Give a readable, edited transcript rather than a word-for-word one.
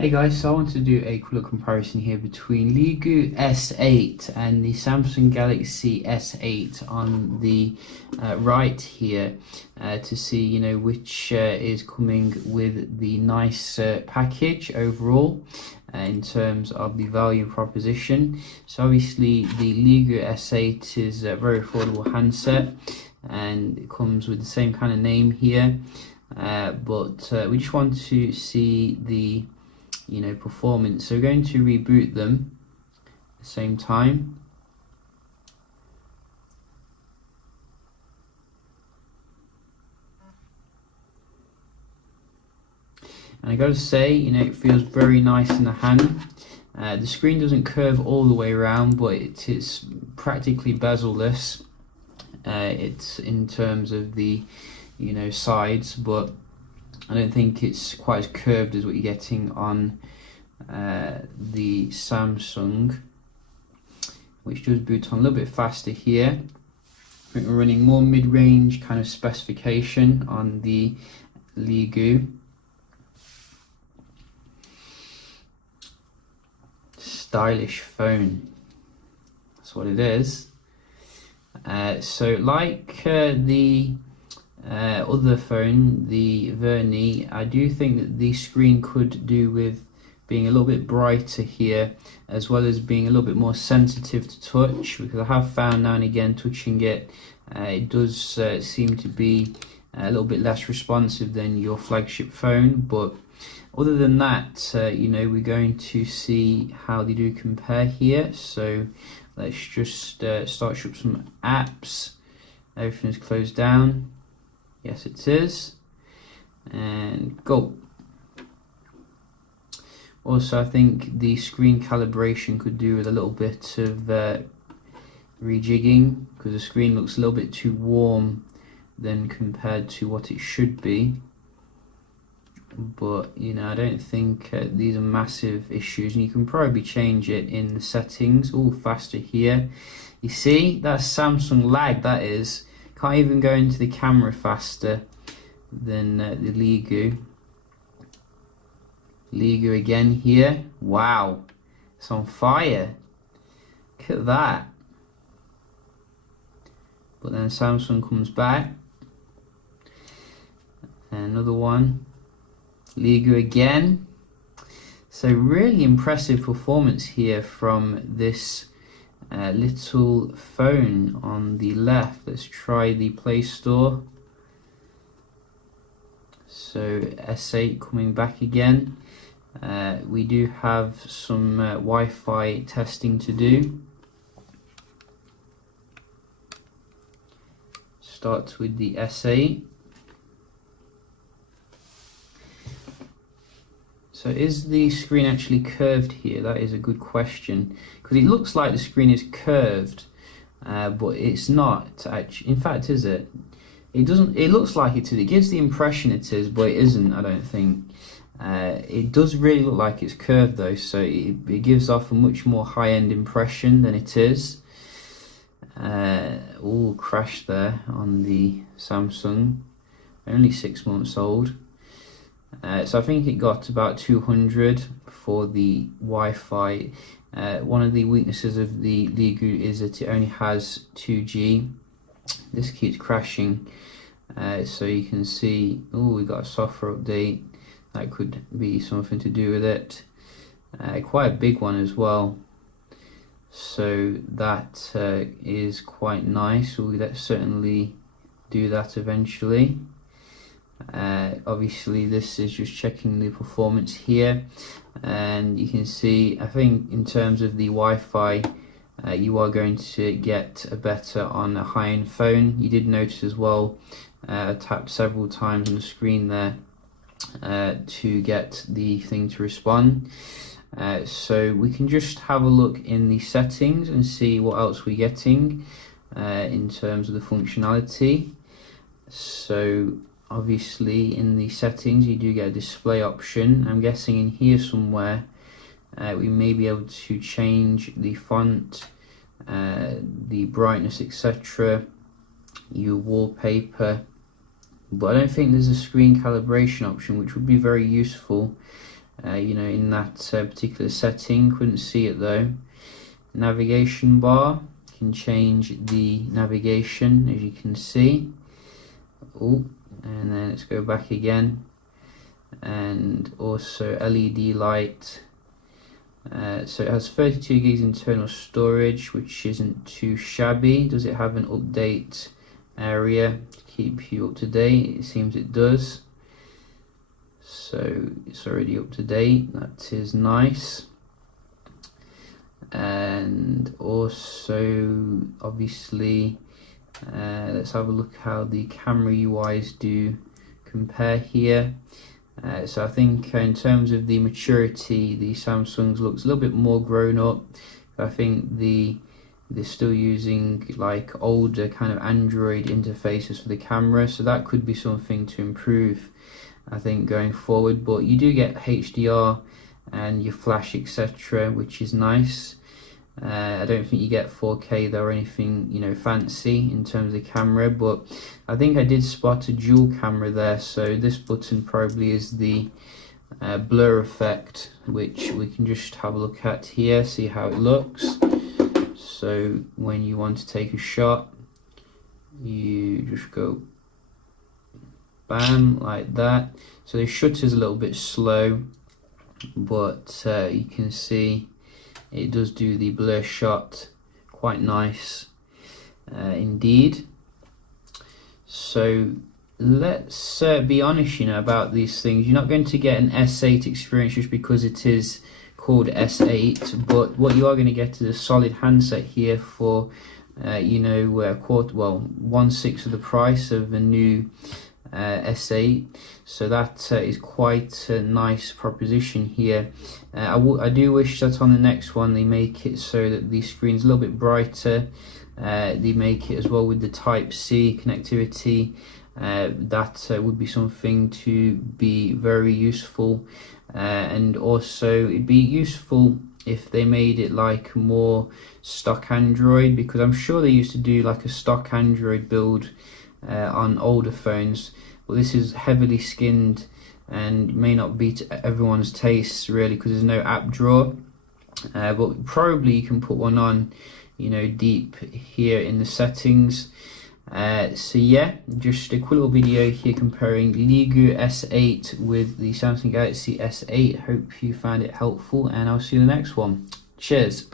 Hey guys, so I want to do a quick comparison here between Leagoo S8 and the Samsung Galaxy S8 on the right here to see, which is coming with the nice package overall in terms of the value proposition. So obviously the Leagoo S8 is a very affordable handset and it comes with the same kind of name here, but we just want to see the performance. So we're going to reboot them at the same time. And I gotta say, it feels very nice in the hand. The screen doesn't curve all the way around, but it's practically bezel-less. It's in terms of the sides, but I don't think it's quite as curved as what you're getting on the Samsung, which does boot on a little bit faster here. I think we're running more mid-range kind of specification on the Leagoo. Stylish phone, that's what it is. So like the other phone, the Verni, I do think that the screen could do with being a little bit brighter here, as well as being a little bit more sensitive to touch, because I have found now and again touching it, it does seem to be a little bit less responsive than your flagship phone. But other than that, we're going to see how they do compare here. So let's just start up some apps. Everything's closed down. Yes, it is. And go. Also, I think the screen calibration could do with a little bit of rejigging, because the screen looks a little bit too warm than compared to what it should be. But I don't think these are massive issues, and you can probably change it in the settings. All faster here. You see, that's Samsung lag, that is. Can't even go into the camera faster than the Leagoo. Leagoo again here. Wow, it's on fire. Look at that. But then Samsung comes back. Another one. Leagoo again. So really impressive performance here from this little phone on the left. Let's try the Play Store. So S8 coming back again. We do have some Wi-Fi testing to do. Start with the S8. So is the screen actually curved here? That is a good question, because it looks like the screen is curved, but it's not actually. In fact, is it? It doesn't. It looks like it is. It gives the impression it is, but it isn't, I don't think. It does really look like it's curved though, so it gives off a much more high-end impression than it is. All crashed there on the Samsung. Only 6 months old. So I think it got about 200 for the Wi-Fi. One of the weaknesses of the Leagoo is that it only has 2G. This keeps crashing, so you can see, we got a software update. That could be something to do with it. Quite a big one as well. So that is quite nice. Let's certainly do that eventually. Obviously this is just checking the performance here, and you can see, I think in terms of the Wi-Fi, you are going to get a better on a high-end phone. You did notice as well, I tapped several times on the screen there to get the thing to respond. So we can just have a look in the settings and see what else we're getting in terms of the functionality. So obviously in the settings you do get a display option. I'm guessing in here somewhere we may be able to change the font, the brightness, etc., your wallpaper, but I don't think there's a screen calibration option, which would be very useful in that particular setting. Couldn't see it though. Navigation bar, you can change the navigation as you can see. Oh, and then let's go back again, and also LED light. So it has 32 gigs internal storage, which isn't too shabby. Does it have an update area to keep you up to date? It seems it does. So it's already up to date. That is nice. And also, obviously, let's have a look how the camera UIs do compare here. So I think in terms of the maturity, the Samsung's looks a little bit more grown up. I think they're still using like older kind of Android interfaces for the camera, so that could be something to improve, I think, going forward. But you do get HDR and your flash, etc., which is nice. I don't think you get 4K though or anything, fancy in terms of the camera, but I think I did spot a dual camera there. So this button probably is the blur effect, which we can just have a look at here, see how it looks. So when you want to take a shot, you just go bam, like that. So the shutter's a little bit slow, but you can see it does do the blur shot quite nice indeed. So let's be honest, about these things. You're not going to get an S8 experience just because it is called S8, but what you are going to get is a solid handset here for 1/6 of the price of a new S8. So that is quite a nice proposition here. I do wish that on the next one they make it so that the screen's a little bit brighter. They make it as well with the Type-C connectivity. That would be something to be very useful. And also it'd be useful if they made it like more stock Android, because I'm sure they used to do like a stock Android build on older phones. Well, this is heavily skinned and may not be to everyone's tastes really, because there's no app drawer, but probably you can put one on deep here in the settings. So yeah, just a quick little video here comparing Leagoo S8 with the Samsung Galaxy S8. Hope you found it helpful, and I'll see you in the next one. Cheers.